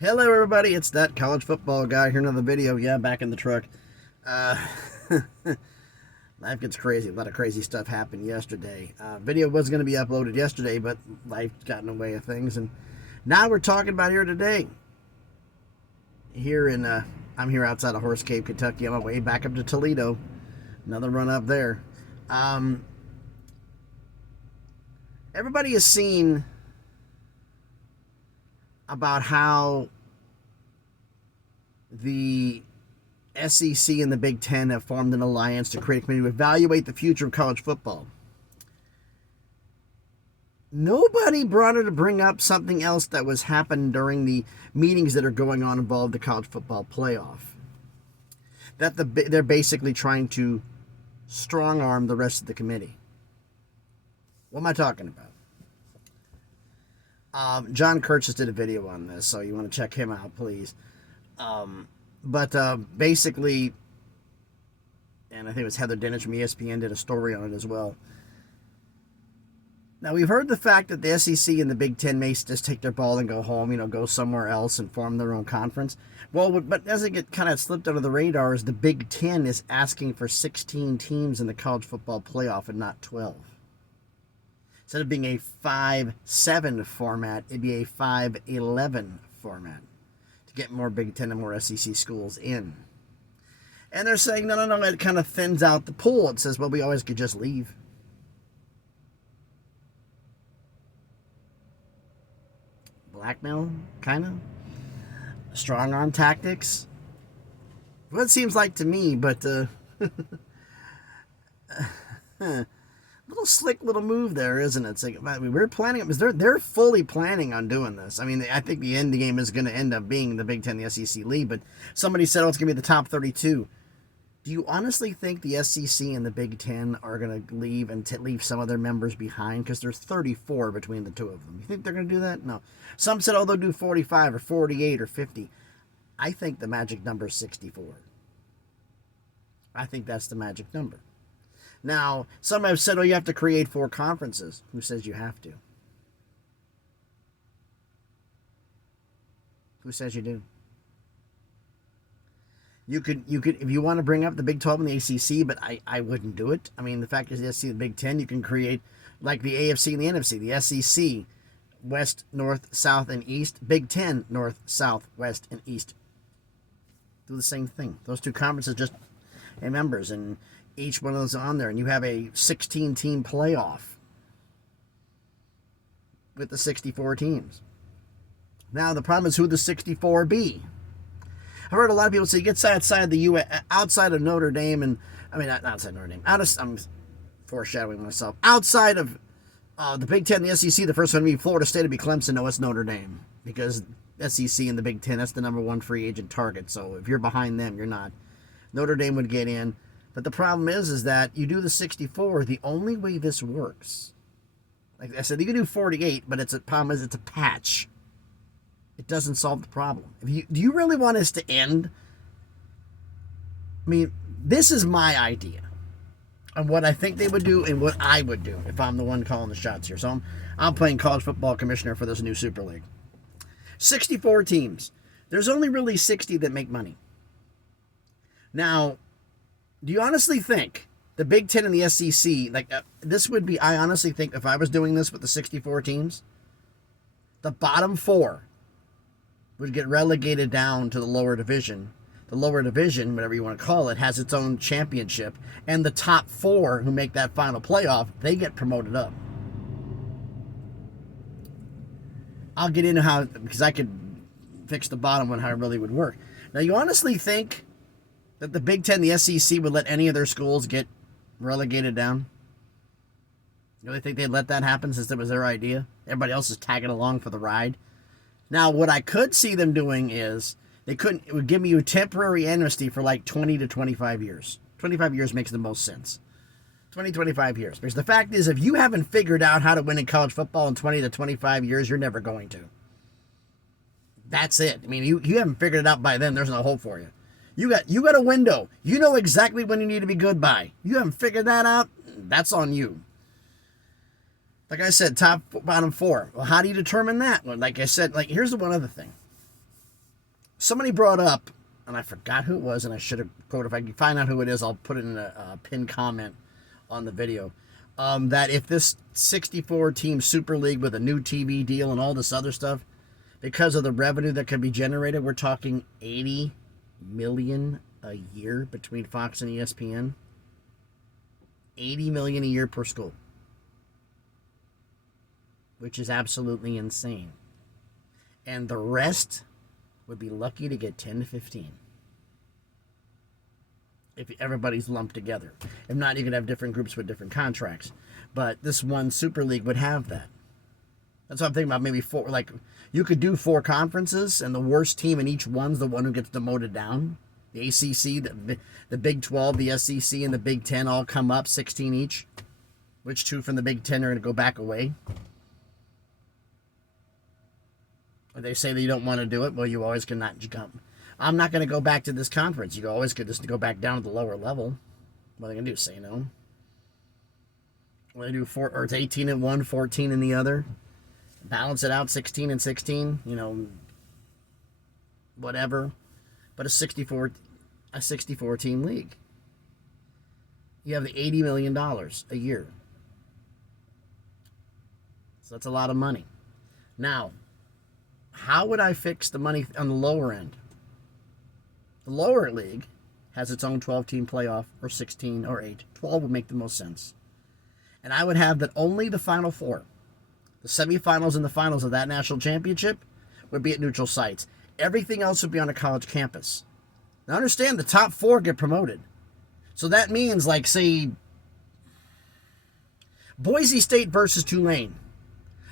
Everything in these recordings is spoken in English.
Hello everybody, it's that college football guy here, another video. Yeah, back in the truck. Uh, Life gets crazy. A lot of crazy stuff happened yesterday. Video was going to be uploaded yesterday, but life got in the way of things. And now we're talking about here today. I'm here outside of Horse Cave, Kentucky. On my way back up to Toledo. Another run up there. Everybody has seen about how the SEC and the Big Ten have formed an alliance to create a committee to evaluate the future of college football. Nobody bothered to bring up something else that was happening during the meetings that are going on involved the college football playoff. They're basically trying to strong arm the rest of the committee. What am I talking about? John Kurtz just did a video on this, so you want to check him out, please. Basically, and I think it was Heather Dinich from ESPN did a story on it as well. Now, we've heard the fact that the SEC and the Big Ten may just take their ball and go home, go somewhere else and form their own conference. Well, but as it get kind of slipped under the radar is the Big Ten is asking for 16 teams in the college football playoff and not 12. Instead of being a 5-7 format, it'd be a 5-11 format to get more Big Ten and more SEC schools in. And they're saying, no, it kind of thins out the pool. It says, well, we always could just leave. Blackmail, kind of. Strong arm tactics. What it seems like to me, but little slick little move there, isn't it? It's like, we're planning it because they're fully planning on doing this. I mean, I think the end game is going to end up being the Big Ten, the SEC league. But somebody said, it's going to be the top 32. Do you honestly think the SEC and the Big Ten are going to leave and leave some of their members behind? Because there's 34 between the two of them. You think they're going to do that? No. Some said, they'll do 45 or 48 or 50. I think the magic number is 64. I think that's the magic number. Now, some have said, you have to create 4 conferences. Who says you have to? Who says you do? You could, if you want to bring up the Big 12 and the ACC, but I wouldn't do it. I mean, the fact is, the Big 10, you can create like the AFC and the NFC, the SEC, West, North, South, and East. Big 10, North, South, West, and East. Do the same thing. Those 2 conferences just have members, and each one of those on there, and you have a 16-team playoff with the 64 teams. Now, the problem is who the 64 be. I've heard a lot of people say, get outside the U.S., outside of Notre Dame, and I mean, not outside Notre Dame. I'm foreshadowing myself. Outside of the Big Ten, the SEC, the first one would be Florida State, would be Clemson. No, it's Notre Dame, because SEC and the Big Ten, that's the number 1 free agent target. So if you're behind them, you're not. Notre Dame would get in. But the problem is that you do the 64. The only way this works, like I said, you can do 48, but the problem is it's a patch. It doesn't solve the problem. Do you really want us to end? I mean, this is my idea on what I think they would do and what I would do if I'm the one calling the shots here. So I'm playing college football commissioner for this new Super League. 64 teams. There's only really 60 that make money. Now, do you honestly think the Big Ten and the SEC, this would be, I honestly think if I was doing this with the 64 teams, the bottom 4 would get relegated down to the lower division. The lower division, whatever you want to call it, has its own championship. And the top 4 who make that final playoff, they get promoted up. I'll get into how, because I could fix the bottom one, how it really would work. Now, you honestly think that the Big Ten, the SEC, would let any of their schools get relegated down? You really think they'd let that happen since it was their idea? Everybody else is tagging along for the ride. Now, what I could see them doing is it would give you a temporary amnesty for like 20 to 25 years. 25 years makes the most sense. 20, 25 years. Because the fact is, if you haven't figured out how to win in college football in 20 to 25 years, you're never going to. That's it. I mean, you haven't figured it out by then. There's no hope for you. You got a window. You know exactly when you need to be good by. You haven't figured that out, that's on you. Like I said, top, bottom 4. Well, how do you determine that? Well, like I said, here's the one other thing. somebody brought up, and I forgot who it was, and I should have quoted. If I can find out who it is, I'll put it in a pinned comment on the video. That if this 64-team Super League with a new TV deal and all this other stuff, because of the revenue that can be generated, we're talking $80 million a year between Fox and ESPN. $80 million a year per school, which is absolutely insane. And the rest would be lucky to get 10 to 15 if everybody's lumped together. If not, you could have different groups with different contracts. But this one Super League would have that. That's what I'm thinking about. Maybe four, like you could do 4 conferences, and the worst team in each one's the one who gets demoted down. The ACC, the Big 12, the SEC, and the Big 10 all come up, 16 each. Which 2 from the Big 10 are going to go back away? Or they say that you don't want to do it. Well, you always cannot come. I'm not going to go back to this conference. You always could just go back down to the lower level. What are they going to do? Say no? What do they do? Or it's 18 in one, 14 in the other. Balance it out, 16 and 16. You know, whatever. But a 64 team league. You have the $80 million a year. So that's a lot of money. Now, how would I fix the money on the lower end? The lower league has its own 12-team playoff, or 16 or 8. 12 would make the most sense. And I would have that only the Final Four, the semifinals and the finals of that national championship, would be at neutral sites. Everything else would be on a college campus. Now understand, the top 4 get promoted. So that means, like, say, Boise State versus Tulane.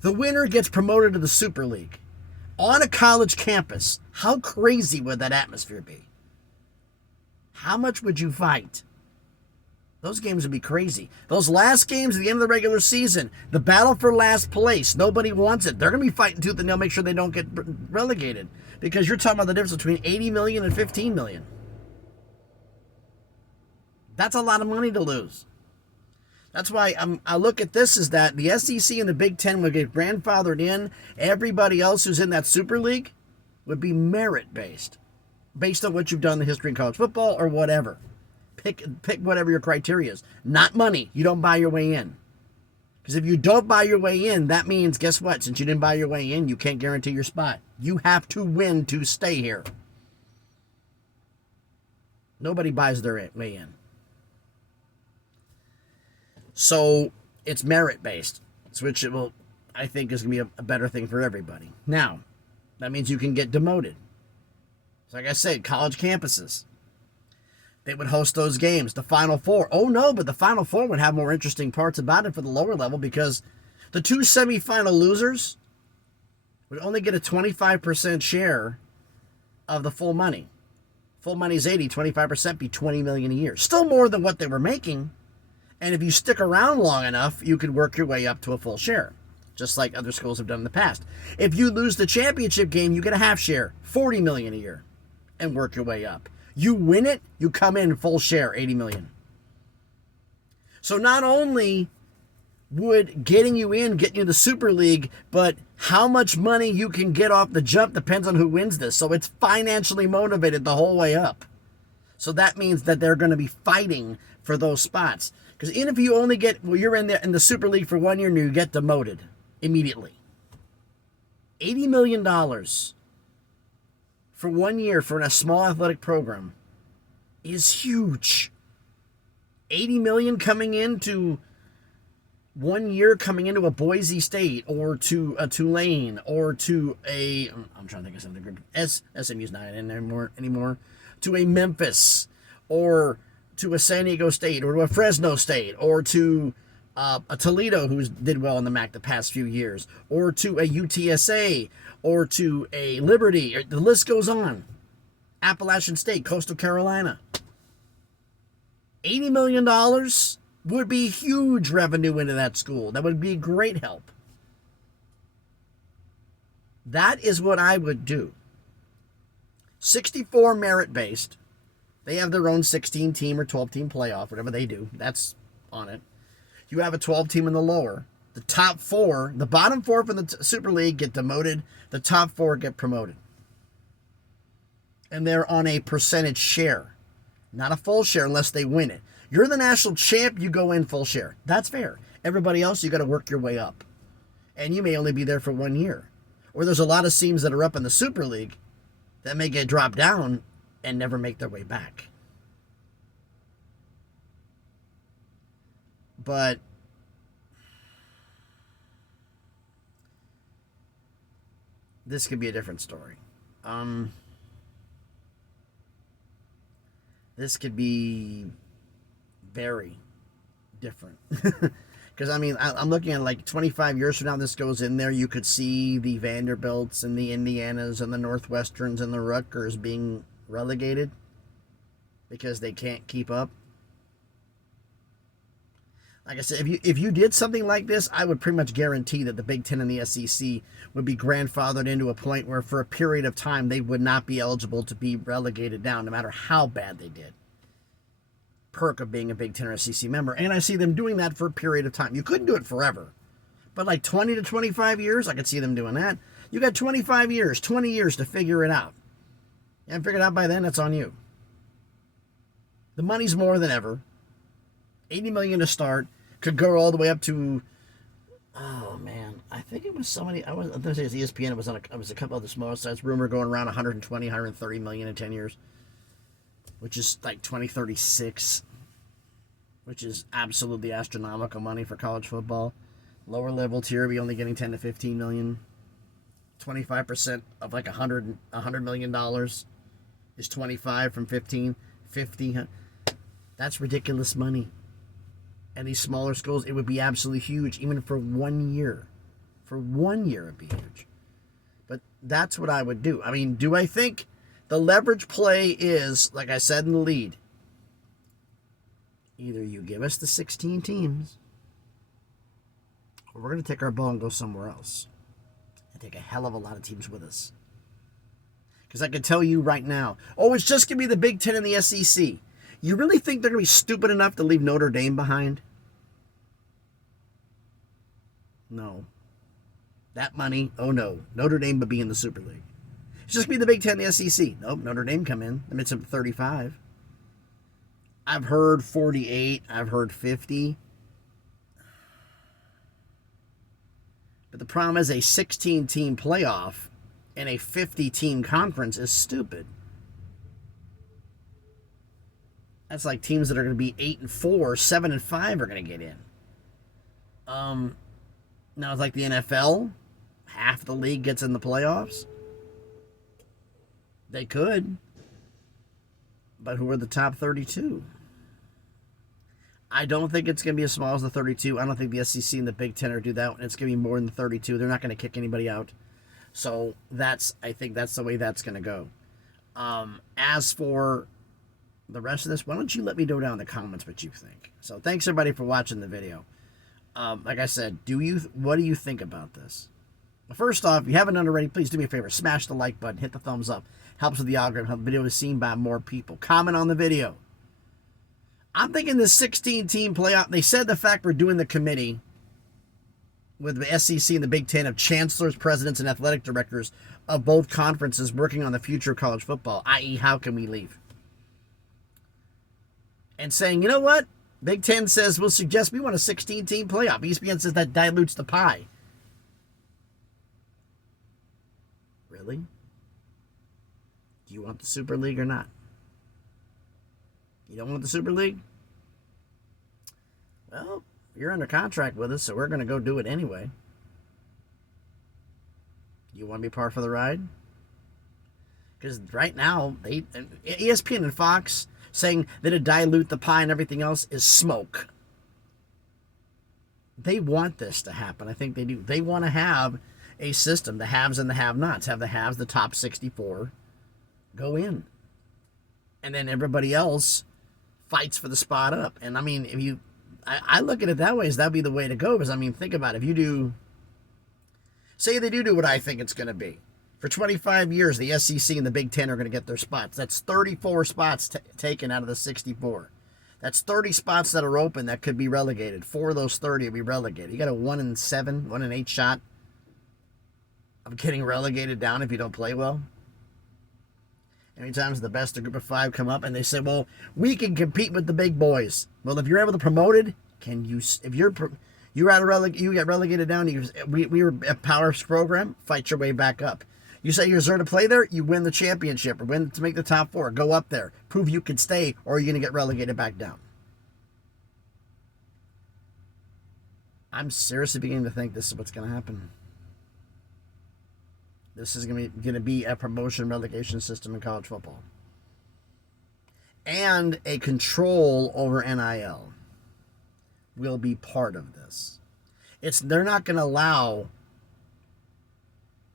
The winner gets promoted to the Super League on a college campus. How crazy would that atmosphere be? How much would you fight? Those games would be crazy. Those last games at the end of the regular season, the battle for last place, nobody wants it. They're going to be fighting tooth and nail, make sure they don't get relegated. Because you're talking about the difference between $80 million and $15 million. That's a lot of money to lose. That's why I look at this as that the SEC and the Big Ten would get grandfathered in. Everybody else who's in that Super League would be merit-based. Based on what you've done in the history of college football or whatever. Pick whatever your criteria is. Not money. You don't buy your way in. Because if you don't buy your way in, that means, guess what? Since you didn't buy your way in, you can't guarantee your spot. You have to win to stay here. Nobody buys their way in. So it's merit-based, which it will, I think, is going to be a better thing for everybody. Now, that means you can get demoted. So like I said, college campuses, they would host those games. The Final Four. Oh, no, but the Final Four would have more interesting parts about it for the lower level because the 2 semifinal losers would only get a 25% share of the full money. Full money is 80, 25% be $20 million a year. Still more than what they were making. And if you stick around long enough, you could work your way up to a full share, just like other schools have done in the past. If you lose the championship game, you get a half share, $40 million a year, and work your way up. You win it, you come in full share, $80 million. So not only would getting you the Super League, but how much money you can get off the jump depends on who wins this. So it's financially motivated the whole way up. So that means that they're going to be fighting for those spots. Because even if you only get, you're in the Super League for 1 year and you get demoted immediately. $80 million for 1 year for a small athletic program is huge. $80 million coming into 1 year, coming into a Boise State or to a Tulane or to a, I'm trying to think of something good. SMU's not in there anymore. To a Memphis or to a San Diego State or to a Fresno State or to a Toledo who's did well in the MAC the past few years or to a UTSA or to a Liberty. The list goes on. Appalachian State, Coastal Carolina. $80 million would be huge revenue into that school. That would be great help. That is what I would do. 64 merit-based. They have their own 16-team or 12-team playoff, whatever they do. That's on it. You have a 12-team in the lower. The top 4, the bottom 4 from the Super League get demoted. The top 4 get promoted. And they're on a percentage share, not a full share unless they win it. You're the national champ, you go in full share. That's fair. Everybody else, you got to work your way up. And you may only be there for 1 year. Or there's a lot of teams that are up in the Super League that may get dropped down and never make their way back. But this could be a different story. This could be very different. Because, I mean, I'm looking at like 25 years from now, this goes in there. You could see the Vanderbilts and the Indianas and the Northwesterns and the Rutgers being relegated because they can't keep up. Like I said, if you did something like this, I would pretty much guarantee that the Big Ten and the SEC would be grandfathered into a point where for a period of time they would not be eligible to be relegated down, no matter how bad they did. Perk of being a Big Ten or SEC member. And I see them doing that for a period of time. You couldn't do it forever. But like 20 to 25 years, I could see them doing that. You got 25 years, 20 years to figure it out. You haven't figured it out by then, that's on you. The money's more than ever. $80 million to start. Could go all the way up to, oh man, I think it was somebody, I was going to say it was ESPN, it was a couple of the smaller sites, rumor going around 120, 130 million in 10 years, which is like 2036, which is absolutely astronomical money for college football. Lower level tier be only getting 10 to 15 million. 25% of like $100 million is 25 from 15, 50. That's ridiculous money. And these smaller schools, it would be absolutely huge, even for 1 year. For 1 year, it'd be huge. But that's what I would do. I mean, do I think the leverage play is, like I said in the lead, either you give us the 16 teams, or we're going to take our ball and go somewhere else. And take a hell of a lot of teams with us. Because I can tell you right now, oh, it's just going to be the Big Ten and the SEC. You really think they're going to be stupid enough to leave Notre Dame behind? No. That money, oh no. Notre Dame would be in the Super League. It's just going to be the Big Ten and the SEC. Nope, Notre Dame come in. They made some 35. I've heard 48. I've heard 50. But the problem is a 16-team playoff and a 50-team conference is stupid. That's like teams that are going to be 8-4, 7-5 are going to get in. Now it's like the NFL. Half the league gets in the playoffs. They could. But who are the top 32? I don't think it's going to be as small as the 32. I don't think the SEC and the Big Ten are do that. It's going to be more than the 32. They're not going to kick anybody out. So I think that's the way that's going to go. As for the rest of this, why don't you let me know down in the comments what you think. So thanks everybody for watching the video. Like I said, what do you think about this? Well, first off, if you haven't done already, please do me a favor. Smash the like button. Hit the thumbs up. Helps with the algorithm. Help the video is seen by more people. Comment on the video. I'm thinking this 16-team playoff. They said the fact we're doing the committee with the SEC and the Big Ten of chancellors, presidents, and athletic directors of both conferences working on the future of college football, i.e. how can we leave? And saying, you know what? Big Ten says we'll suggest we want a 16-team playoff. ESPN says that dilutes the pie. Really? Do you want the Super League or not? You don't want the Super League? Well, you're under contract with us, so we're going to go do it anyway. You want to be part for the ride? Because right now, ESPN and Fox saying that it dilute the pie and everything else is smoke. They want this to happen. I think they do. They want to have a system, the haves and the have-nots. Have the haves, the top 64, go in. And then everybody else fights for the spot up. And I mean, I look at it that way, as that'd be the way to go. Because I mean, think about it. If you do, say they do what I think it's going to be. For 25 years, the SEC and the Big Ten are going to get their spots. That's 34 spots taken out of the 64. That's 30 spots that are open that could be relegated. 4 of those 30 will be relegated. You got a 1-in-7, 1-in-8 shot of getting relegated down if you don't play well. Anytime the best of group of 5 come up and they say, well, we can compete with the big boys. Well, if you're able to promote it, can you, if you're, you get relegated down, we were a power program, fight your way back up. You say you deserve to play there, you win the championship or win to make the top 4. Go up there, prove you can stay, or you're going to get relegated back down. I'm seriously beginning to think this is what's going to happen. This is going to be a promotion relegation system in college football. And a control over NIL will be part of this. They're not going to allow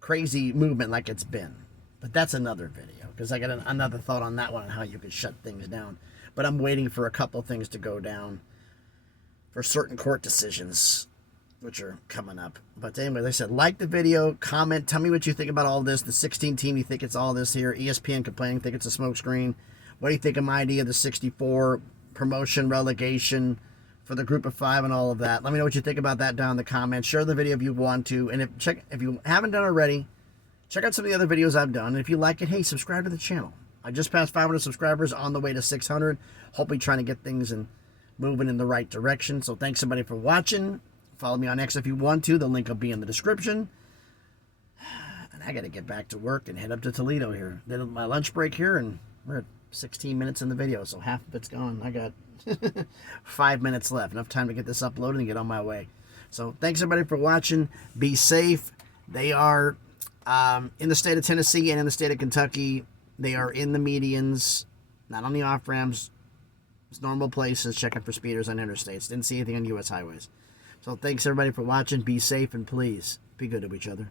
crazy movement like it's been. But that's another video, because I got another thought on that one on how you could shut things down. But I'm waiting for a couple things to go down for certain court decisions, which are coming up. But anyway, like I said, like the video, comment, tell me what you think about all this. The 16 team, you think it's all this here. ESPN complaining, think it's a smokescreen. What do you think of my idea of the 64 promotion, relegation for the group of 5 and all of that? Let me know what you think about that down in the comments. Share the video if you want to. And if you haven't done already, check out some of the other videos I've done. And if you like it, hey, subscribe to the channel. I just passed 500 subscribers, on the way to 600. Hopefully trying to get things and moving in the right direction. So thanks everybody for watching. Follow me on X if you want to. The link will be in the description. And I got to get back to work and head up to Toledo here. Did my lunch break here, and we're at 16 minutes in the video, so half of it's gone. I got 5 minutes left. Enough time to get this uploaded and get on my way. So thanks everybody for watching. Be safe. They are in the state of Tennessee and in the state of Kentucky. They are in the medians, not on the off-ramps. It's normal places, checking for speeders on interstates. Didn't see anything on U.S. highways. So thanks everybody for watching. Be safe and please be good to each other.